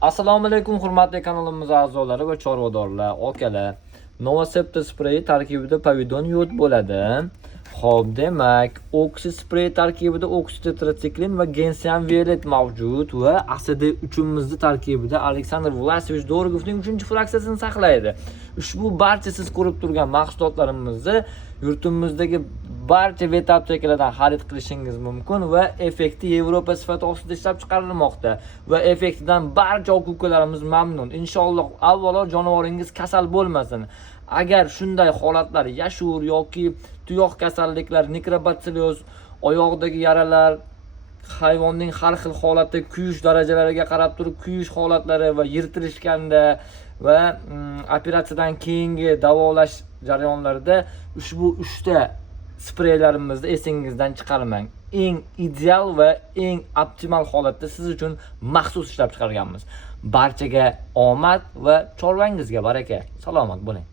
Assalomu alaykum hurmatli kanalimiz a'zolari va chorvadorlar, okalar. Novasepta spreyi tarkibida povidon yod bo'ladi. Xo'p, demak, oksi sprey tarkibida oksitetratsiklin va gensian violet mavjud va asidi uchimizni tarkibida Aleksandr Vlasievich Dorogovning 3-fraksiyasini saqlaydi. Ushbu barcha siz ko'rib turgan mahsulotlarimizni yurtimizdagi barcha vet aptekalardan xarid qilishingiz mumkin va effekti Yevropa sifati ostida ishlab chiqarilmoqda va effektidan barcha oq-ukalarimiz mamnun. Inshaalloh avvalo jonivoringiz kasal bo'lmasin. Agar shunday holatlar yashur yoki tuyoq kasalliklar, mikrobatsilyoz, oyoqdagi yaralar, hayvonning har xil holati, kuyish darajalariga qarab turib kuyish holatlari va yirtilishganda va operatsiyadan keyingi davolash jarayonlarida ushbu 3 ta spreylarimizni esingizdan chiqarmang. Eng ideal va eng optimal holatda siz uchun maxsus ishlab chiqarganmiz. Barchaga omad va chorvangizga baraka. Salomat bo'ling.